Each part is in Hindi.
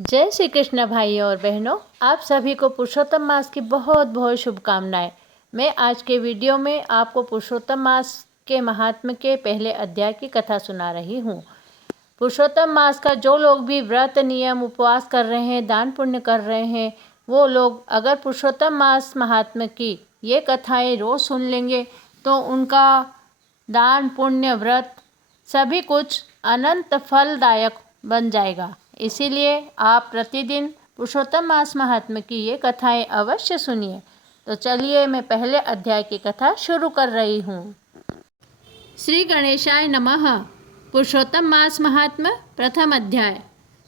जय श्री कृष्ण भाइयों और बहनों, आप सभी को पुरुषोत्तम मास की बहुत बहुत शुभकामनाएं। मैं आज के वीडियो में आपको पुरुषोत्तम मास के महात्म्य के पहले अध्याय की कथा सुना रही हूँ। पुरुषोत्तम मास का जो लोग भी व्रत नियम उपवास कर रहे हैं, दान पुण्य कर रहे हैं, वो लोग अगर पुरुषोत्तम मास महात्म्य की ये कथाएँ रोज़ सुन लेंगे तो उनका दान पुण्य व्रत सभी कुछ अनंत फलदायक बन जाएगा। इसीलिए आप प्रतिदिन पुरुषोत्तम मास महात्म्य की ये कथाएं अवश्य सुनिए। तो चलिए मैं पहले अध्याय की कथा शुरू कर रही हूँ। श्री गणेशाय नमः। पुरुषोत्तम मास महात्म्य प्रथम अध्याय।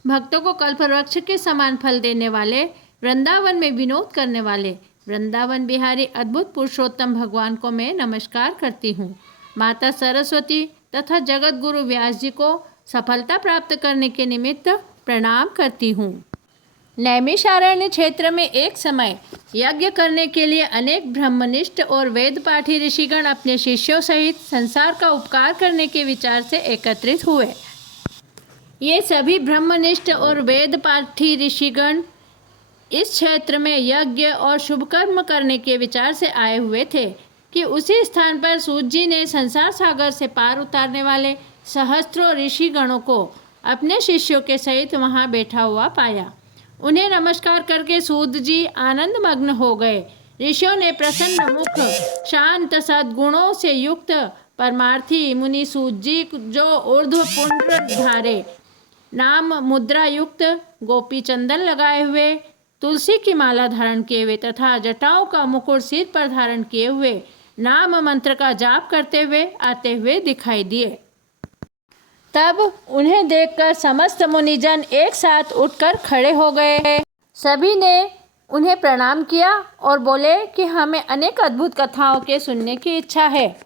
भक्तों को कल्पवृक्ष के समान फल देने वाले, वृंदावन में विनोद करने वाले वृंदावन बिहारी अद्भुत पुरुषोत्तम भगवान को मैं नमस्कार करती हूँ। माता सरस्वती तथा जगत गुरु व्यास जी को सफलता प्राप्त करने के निमित्त प्रणाम करती हूँ। नैमिषारण्य क्षेत्र में एक समय यज्ञ करने के लिए अनेक ब्रह्मनिष्ठ और वेद पाठी ऋषिगण अपने शिष्यों सहित संसार का उपकार करने के विचार से एकत्रित हुए। ये सभी ब्रह्मनिष्ठ और वेद पाठी ऋषिगण इस क्षेत्र में यज्ञ और शुभ कर्म करने के विचार से आए हुए थे कि उसी स्थान पर सूत जी ने संसार सागर से पार उतारने वाले सहस्त्रों ऋषिगणों को अपने शिष्यों के सहित वहां बैठा हुआ पाया। उन्हें नमस्कार करके सूत जी आनंद मग्न हो गए। ऋषियों ने प्रसन्न मुख, शांत सद्गुणों से युक्त परमार्थी मुनि सूत जी जो ऊर्ध्व पुंड्र धारे, नाम मुद्रा युक्त, गोपी चंदन लगाए हुए, तुलसी की माला धारण किए हुए तथा जटाओं का मुकुट सिर पर धारण किए हुए नाम मंत्र का जाप करते हुए आते हुए दिखाई दिए। तब उन्हें देखकर समस्त मुनिजन एक साथ उठकर खड़े हो गए। सभी ने उन्हें प्रणाम किया और बोले कि हमें अनेक अद्भुत कथाओं के सुनने की इच्छा है।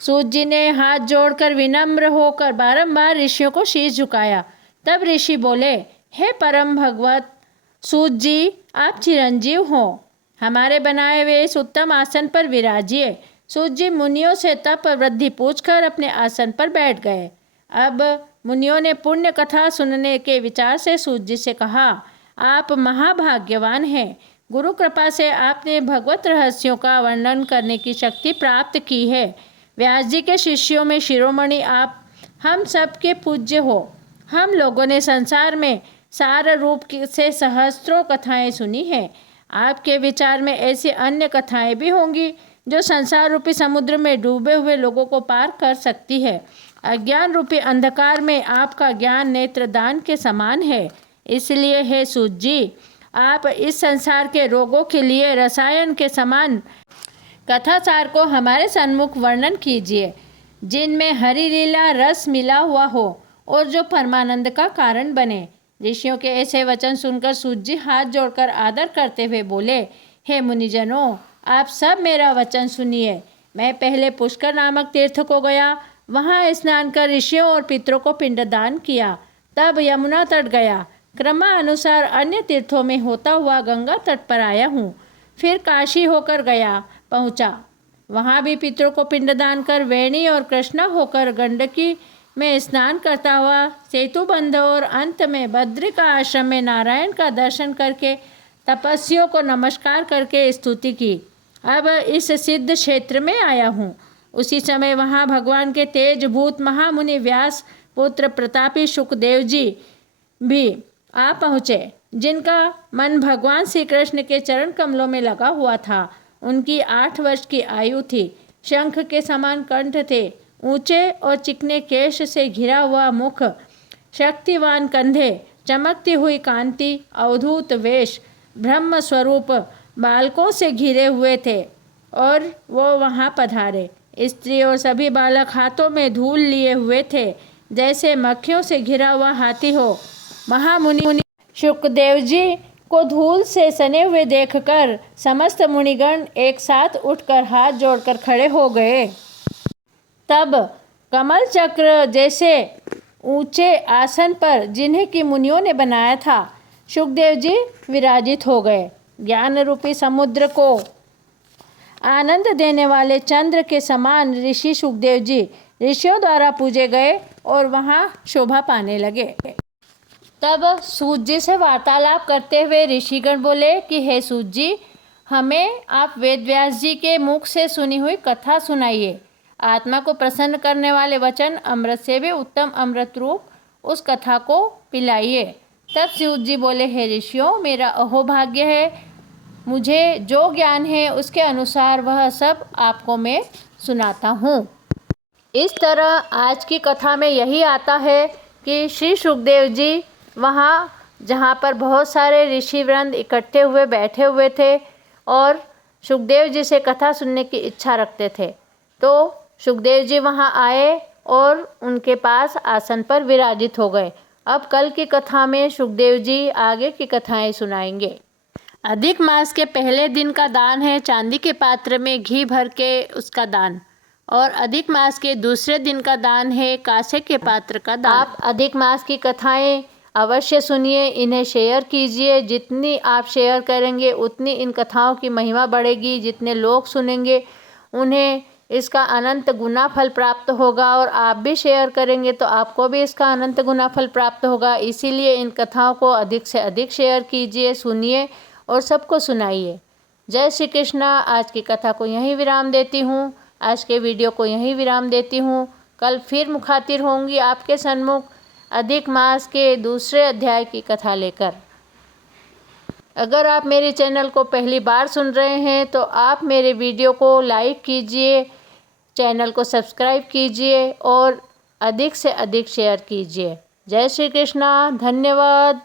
सूत जी ने हाथ जोड़कर विनम्र होकर बारंबार ऋषियों को शीश झुकाया। तब ऋषि बोले, हे परम भगवत सूत जी, आप चिरंजीव हो, हमारे बनाए हुए इस उत्तम आसन पर विराजिए। सूत जी मुनियों से तप वृद्धि पूछकर अपने आसन पर बैठ गए। अब मुनियों ने पुण्य कथा सुनने के विचार से सूत जी से कहा, आप महाभाग्यवान हैं। गुरु कृपा से आपने भगवत रहस्यों का वर्णन करने की शक्ति प्राप्त की है। व्यास जी के शिष्यों में शिरोमणि आप हम सब के पूज्य हो। हम लोगों ने संसार में सार रूप से सहस्त्रों कथाएं सुनी हैं। आपके विचार में ऐसी अन्य कथाएं भी होंगी जो संसार रूपी समुद्र में डूबे हुए लोगों को पार कर सकती है। अज्ञान रूपी अंधकार में आपका ज्ञान नेत्रदान के समान है। इसलिए हे सूत जी, आप इस संसार के रोगों के लिए रसायन के समान कथासार को हमारे सन्मुख वर्णन कीजिए, जिनमें हरि लीला रस मिला हुआ हो और जो परमानंद का कारण बने। ऋषियों के ऐसे वचन सुनकर सूत जी हाथ जोड़कर आदर करते हुए बोले, हे मुनिजनों, आप सब मेरा वचन सुनिए। मैं पहले पुष्कर नामक तीर्थ को गया, वहाँ स्नान कर ऋषियों और पितरों को पिंडदान किया। तब यमुना तट गया। क्रमानुसार अन्य तीर्थों में होता हुआ गंगा तट पर आया हूँ। फिर काशी होकर गया पहुँचा, वहाँ भी पितरों को पिंडदान कर वेणी और कृष्णा होकर गंडकी में स्नान करता हुआ सेतुबंध और अंत में बद्रिका आश्रम में नारायण का दर्शन करके तपस्वियों को नमस्कार करके स्तुति की। अब इस सिद्ध क्षेत्र में आया हूँ। उसी समय वहाँ भगवान के तेज भूत महामुनि व्यास पुत्र प्रतापी शुकदेव जी भी आ पहुँचे, जिनका मन भगवान श्री कृष्ण के चरण कमलों में लगा हुआ था। उनकी 8 वर्ष की आयु थी। शंख के समान कंठ थे। ऊंचे और चिकने केश से घिरा हुआ मुख, शक्तिवान कंधे, चमकती हुई कांति, अवधूत वेश, ब्रह्म स्वरूप बालकों से घिरे हुए थे और वो वहाँ पधारे। स्त्री और सभी बालक हाथों में धूल लिए हुए थे, जैसे मक्खियों से घिरा हुआ हाथी हो। महामुनि शुकदेव जी को धूल से सने हुए देखकर समस्त मुनिगण एक साथ उठकर हाथ जोड़कर खड़े हो गए। तब कमल चक्र जैसे ऊंचे आसन पर, जिन्हें कि मुनियों ने बनाया था, शुकदेव जी विराजित हो गए। ज्ञान रूपी समुद्र को आनंद देने वाले चंद्र के समान ऋषि शुकदेव जी ऋषियों द्वारा पूजे गए और वहाँ शोभा पाने लगे। तब सूत जी से वार्तालाप करते हुए ऋषिगण बोले कि हे सूत जी, हमें आप वेद व्यास जी के मुख से सुनी हुई कथा सुनाइए। आत्मा को प्रसन्न करने वाले वचन अमृत से भी उत्तम अमृत रूप उस कथा को पिलाइए। तब सूत जी बोले, हे ऋषियों, मेरा अहोभाग्य है, मुझे जो ज्ञान है उसके अनुसार वह सब आपको मैं सुनाता हूँ। इस तरह आज की कथा में यही आता है कि श्री सुखदेव जी वहाँ जहाँ पर बहुत सारे ऋषि वृंद इकट्ठे हुए बैठे हुए थे और सुखदेव जी से कथा सुनने की इच्छा रखते थे, तो सुखदेव जी वहाँ आए और उनके पास आसन पर विराजित हो गए। अब कल की कथा में सुखदेव जी आगे की कथाएं सुनाएंगे। अधिक मास के पहले दिन का दान है चांदी के पात्र में घी भर के उसका दान, और अधिक मास के दूसरे दिन का दान है कांसे के पात्र का दान। आप अधिक मास की कथाएं अवश्य सुनिए, इन्हें शेयर कीजिए। जितनी आप शेयर करेंगे उतनी इन कथाओं की महिमा बढ़ेगी। जितने लोग सुनेंगे उन्हें इसका अनंत गुना फल प्राप्त होगा, और आप भी शेयर करेंगे तो आपको भी इसका अनंत गुना फल प्राप्त होगा। इसीलिए इन कथाओं को अधिक से अधिक शेयर कीजिए, सुनिए और सबको सुनाइए। जय श्री कृष्णा। आज की कथा को यहीं विराम देती हूँ, आज के वीडियो को यहीं विराम देती हूँ। कल फिर मुखातिब होंगी आपके सन्मुख अधिक मास के दूसरे अध्याय की कथा लेकर। अगर आप मेरे चैनल को पहली बार सुन रहे हैं तो आप मेरे वीडियो को लाइक कीजिए, चैनल को सब्सक्राइब कीजिए और अधिक से अधिक शेयर कीजिए। जय श्री कृष्णा। धन्यवाद।